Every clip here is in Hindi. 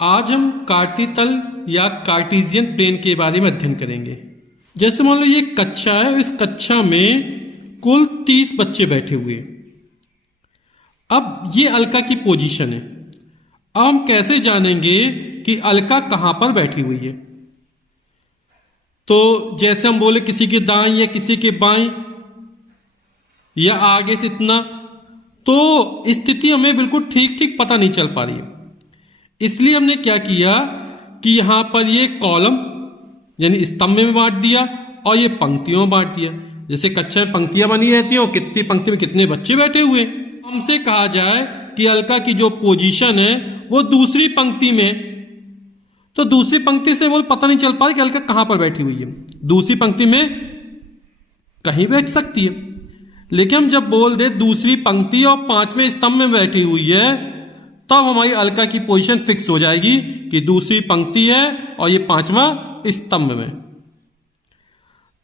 आज हम कार्टितल या कार्टेशियन प्लेन के बारे में अध्ययन करेंगे। जैसे मान लो ये कक्षा है, इस कक्षा में कुल 30 बच्चे बैठे हुए हैं। अब ये अलका की पोजीशन है। अब हम कैसे जानेंगे कि अलका कहां पर बैठी हुई है? तो जैसे हम बोले किसी के दाएं या किसी के बाएं या आगे से इतना, तो स्थिति हमें बिल्कुल ठीक ठीक पता नहीं चल पा रही है। इसलिए हमने क्या किया कि यहां पर ये कॉलम यानी स्तंभ में बांट दिया और ये पंक्तियों में बांट दिया। जैसे कक्षा में पंक्तियां बनी रहती हैं और कितनी पंक्ति में कितने बच्चे बैठे हुए। हमसे कहा जाए कि अलका की जो पोजीशन है वो दूसरी पंक्ति में, तो दूसरी पंक्ति से वो पता नहीं चल पा रहा कि अलका कहां पर बैठी हुई है। दूसरी पंक्ति में कहीं बैठ सकती है, लेकिन हम जब बोल दे दूसरी पंक्ति और 5वें स्तंभ में बैठी हुई है, तब हमारी अलका की पोजीशन फिक्स हो जाएगी कि दूसरी पंक्ति है और ये 5वां स्तंभ में।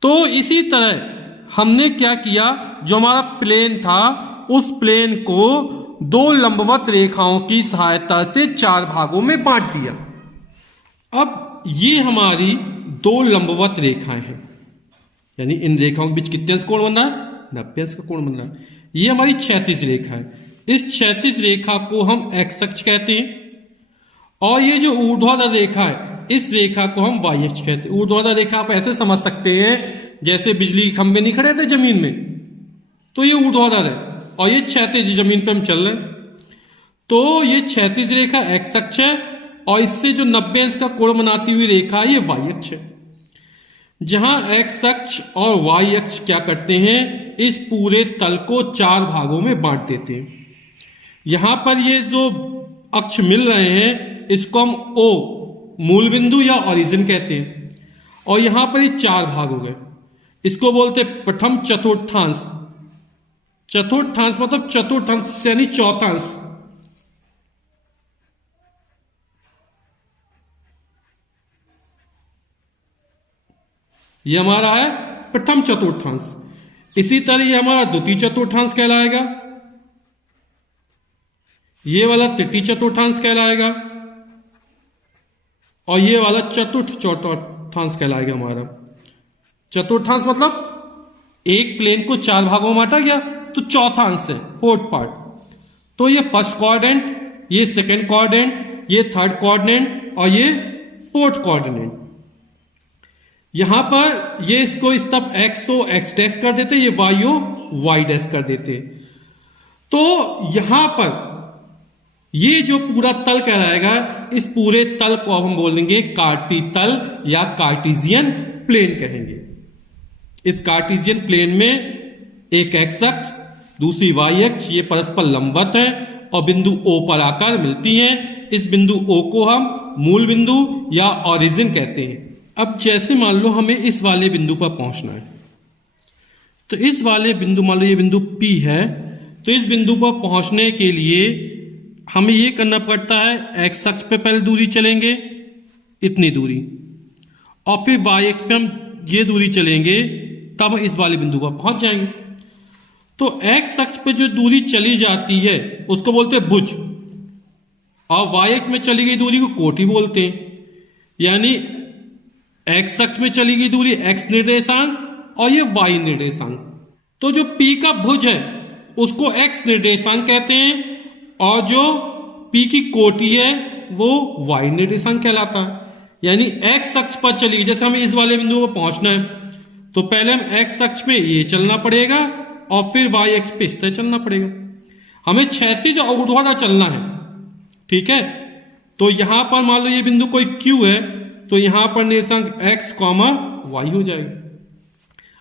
तो इसी तरह हमने क्या किया, जो हमारा प्लेन था उस प्लेन को दो लंबवत रेखाओं की सहायता से 4 भागों में बांट दिया। अब ये हमारी 2 लंबवत रेखाएं हैं, यानी इन रेखाओं के बीच कितने अंश कोण बन रहा है? 90 अंश का कोण बन रहा है। ये हमारी क्षैतिज रेखा है। इस क्षैतिज रेखा को हम एक्स अक्ष कहते हैं, और ये जो ऊर्ध्वाधर रेखा है इस रेखा को हम वाई अक्ष कहते हैं। ऊर्ध्वाधर रेखा आप ऐसे समझ सकते हैं जैसे बिजली के खंभे नहीं खड़े थे जमीन में, तो ये ऊर्ध्वाधर है और ये क्षैतिज जमीन पे हम चल रहे हैं। तो ये क्षैतिज रेखा एक्स अक्ष है और इससे जो 90 अंश का कोण बनाती हुई रेखा ये वाई अक्ष है। जहां एक्स अक्ष और वाई अक्ष क्या करते हैं, इस पूरे तल को 4 भागों में बांट देते हैं। यहां पर ये जो अक्ष मिल रहे हैं इसको हम ओ मूल बिंदु या ओरिजिन कहते हैं, और यहां पर ये 4 भाग हो गए। इसको बोलते प्रथम चतुर्थांश। चतुर्थांश मतलब चतुर्थांश यानी चौथांश। ये हमारा है प्रथम चतुर्थांश। इसी तरह ये हमारा द्वितीय चतुर्थांश कहलाएगा, ये वाला तृतीय चतुर्थांश कहलाएगा, और ये वाला चतुर्थ चतुर्थांश कहलाएगा। हमारा चतुर्थांश मतलब एक प्लेन को 4 भागों में बांटा गया, तो चौथांश है, 4th पार्ट। तो ये फर्स्ट क्वाड्रेंट, ये सेकंड क्वाड्रेंट, ये थर्ड क्वाड्रेंट और ये 4th क्वाड्रेंट। यहां पर ये इसको स्तंभ एक्स ओ एक्स डैश कर देते, ये वाई ओ वाई डैश कर देते। तो यहां पर ये जो पूरा तल कहलाएगा, इस पूरे तल को हम बोल देंगे कार्टितल या कार्टेशियन प्लेन कहेंगे। इस कार्टेशियन प्लेन में एक एक्स अक्ष दूसरी वाई अक्ष ये परस्पर लंबवत है और बिंदु O पर आकर मिलती हैं। इस बिंदु O को हम मूल बिंदु या ओरिजिन कहते हैं। अब जैसे मान लो हमें इस वाले बिंदु पर पहुंचना है, तो इस वाले बिंदु मान लो ये बिंदु P है, तो इस बिंदु पर पहुंचने के लिए हमें ये करना पड़ता है, एक्स अक्ष पे पहले दूरी चलेंगे इतनी दूरी, और फिर वाई अक्ष पे हम ये दूरी चलेंगे, तब इस वाले बिंदु पर पहुंच जाएंगे। तो एक्स अक्ष पे जो दूरी चली जाती है उसको बोलते हैं भुज, और वाई अक्ष में चली गई दूरी को कोटि बोलते हैं। यानी एक्स अक्ष में चली गई दूरी एक्स निर्देशांक और ये वाई निर्देशांक। तो जो P का भुज है उसको एक्स निर्देशांक कहते हैं, और जो P की कोटि है वो वाई निर्देशांक कहलाता है। यानी एक्स अक्ष पर चली गई, जैसे हमें इस वाले बिंदु पर पहुंचना है तो पहले हम एक्स अक्ष में ये चलना पड़ेगा और फिर वाई अक्ष पे इस तरह चलना पड़ेगा। हमें क्षैतिज और ऊर्ध्वाधर चलना है, ठीक है। तो यहां पर मान लो ये बिंदु कोई Q है, तो यहां पर निर्देशांक x, y हो जाएगा।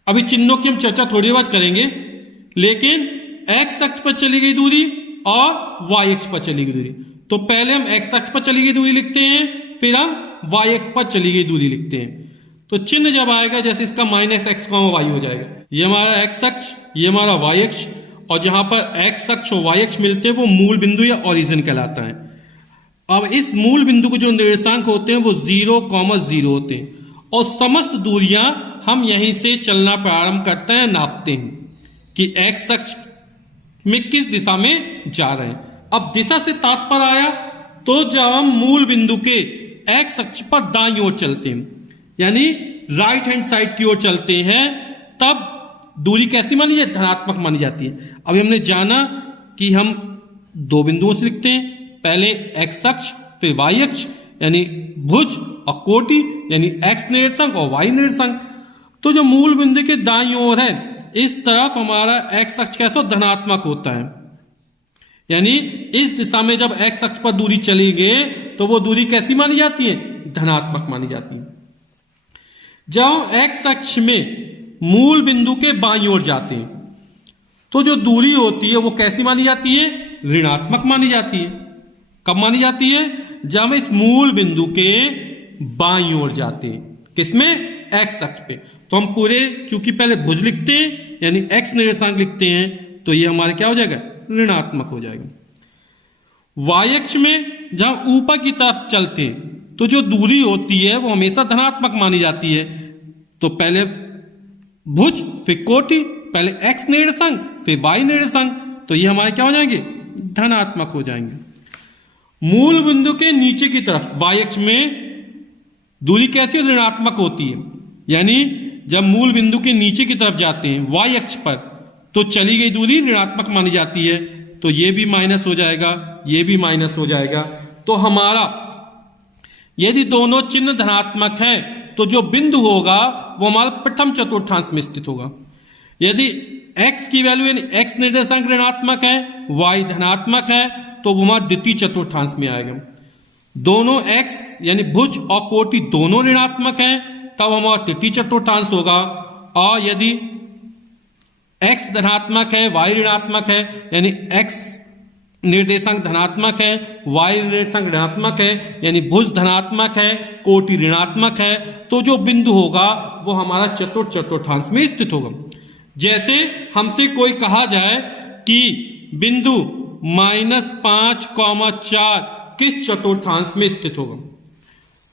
अभी चिन्हों की हम चर्चा थोड़ी बात करेंगे, लेकिन x अक्ष पर चली गई दूरी और y अक्ष पर चली गई दूरी, तो पहले हम x अक्ष पर चली गई दूरी लिखते हैं, फिर हम y अक्ष पर चली गई दूरी लिखते हैं। तो चिन्ह जब आएगा जैसे इसका -x, y हो जाएगा। ये हमारा x अक्ष, ये हमारा y अक्ष, और जहां पर x अक्ष और y अक्ष मिलते हैं वो मूल बिंदु या ओरिजिन कहलाता है। अब इस मूल बिंदु को जो निर्देशांक होते हैं वो 0,0 होते हैं, और समस्त दूरियां हम यहीं से चलना प्रारंभ करते हैं, नापते हैं कि x अक्ष में किस दिशा में जा रहे हैं। अब दिशा से तात्पर्य आया तो जब हम मूल बिंदु के एक्स अक्ष पर दाईं ओर चलते हैं, यानी राइट हैंड साइड की ओर चलते हैं, तब दूरी कैसी मानी जाती है? धनात्मक मानी जाती है। अभी हमने जाना कि हम दो बिंदुओं से लिखते हैं, पहले एक्स अक्ष फिर वाई अक्ष, यानी भुज और कोटि, यानी एक्स निर्देशांक और वाई निर्देशांक। तो जो मूल बिंदु के दाईं ओर है, इस तरफ हमारा एक्स अक्ष कैसा धनात्मक होता है, यानी इस दिशा में जब एक्स अक्ष पर दूरी चलेंगे तो वो दूरी कैसी मानी जाती है? धनात्मक मानी जाती है। जब एक्स अक्ष में मूल बिंदु के बाईं ओर जाते हैं तो जो दूरी होती है वो कैसी मानी जाती है? ऋणात्मक मानी जाती है। कब मानी जाती है? जब हम इस मूल बिंदु के बाईं ओर जाते हैं, किसमें? एक्स अक्ष पे। तो हम पूरे, चूंकि पहले भुज लिखते हैं यानी एक्स निर्देशांक लिखते हैं, तो ये हमारा क्या हो जाएगा? ऋणात्मक हो जाएगा। वाई अक्ष में जब ऊपर की तरफ चलते हैं तो जो दूरी होती है वो हमेशा धनात्मक मानी जाती है। तो पहले भुज फिर कोटि, पहले एक्स निर्देशांक फिर वाई निर्देशांक, तो ये हमारे क्या हो जाएंगे? धनात्मक हो जाएंगे। मूल बिंदु के नीचे की तरफ वाई अक्ष में दूरी कैसी ऋणात्मक होती है, यानी जब मूल बिंदु के नीचे की तरफ जाते हैं वाई अक्ष पर, तो चली गई दूरी ऋणात्मक मानी जाती है। तो ये भी माइनस हो जाएगा, ये भी माइनस हो जाएगा। तो हमारा यदि दोनों चिन्ह धनात्मक है तो जो बिंदु होगा वो हमारा प्रथम चतुर्थांश में स्थित होगा। यदि x की वैल्यू यानी x निर्देशांक ऋणात्मक है, y धनात्मक है, तो वो हमारा द्वितीय चतुर्थांश में आएगा। दोनों x यानी भुज और कोटि दोनों ऋणात्मक है, तब हमारा तृतीय चतुर्थांश होगा। और यदि x धनात्मक है, y ऋणात्मक है, यानी x निर्देशांक धनात्मक है, y निर्देशांक ऋणात्मक है, यानी भुज धनात्मक है, कोटि ऋणात्मक है, तो जो बिंदु होगा वो हमारा चतुर्थांश में स्थित होगा। जैसे हमसे कोई कहा जाए कि बिंदु -5,4 किस चतुर्थांश में स्थित होगा,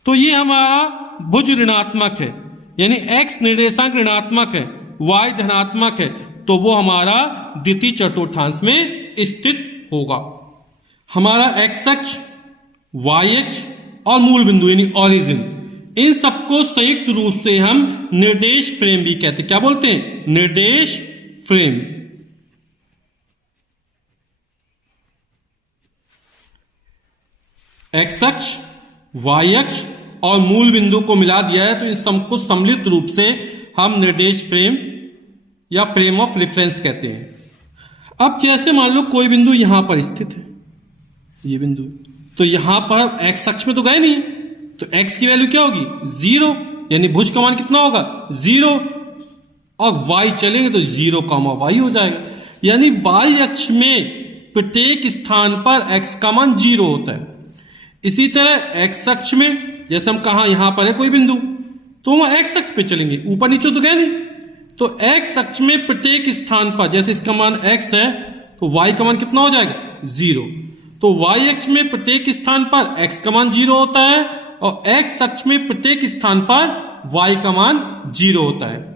तो ये हमारा भुज ऋणात्मक है, यानी x निर्देशांक ऋणात्मक है, y धनात्मक है, तो वो हमारा द्वितीय चतुर्थांश में स्थित होगा। हमारा x अक्ष, y अक्ष और मूल बिंदु यानी ओरिजिन, इन सबको संयुक्त रूप से हम निर्देश फ्रेम भी कहते हैं। क्या बोलते हैं? निर्देश फ्रेम। x अक्ष, y अक्ष और मूल बिंदु को मिला दिया है तो इन सबको सम्मिलित रूप से हम निर्देश फ्रेम या फ्रेम ऑफ रेफरेंस कहते हैं। अब जैसे मान लो कोई बिंदु यहां पर स्थित है, ये बिंदु, तो यहां पर x अक्ष में तो गए नहीं, तो x की वैल्यू क्या होगी? 0, यानी भुज का मान कितना होगा? 0। और y चलेंगे तो 0, y हो जाएगा, यानी y अक्ष में प्रत्येक स्थान पर x का मान 0 होता है। इसी तरह x अक्ष में जैसे हम कहा यहां पर है कोई बिंदु, तो हम x अक्ष पे चलेंगे, ऊपर नीचे तो गए नहीं, तो x अक्ष में प्रत्येक स्थान पर जैसे इसका मान x है तो y का मान कितना हो जाएगा? 0। तो y अक्ष में प्रत्येक स्थान पर x का मान 0 होता है और x अक्ष में प्रत्येक स्थान पर y का मान 0 होता है।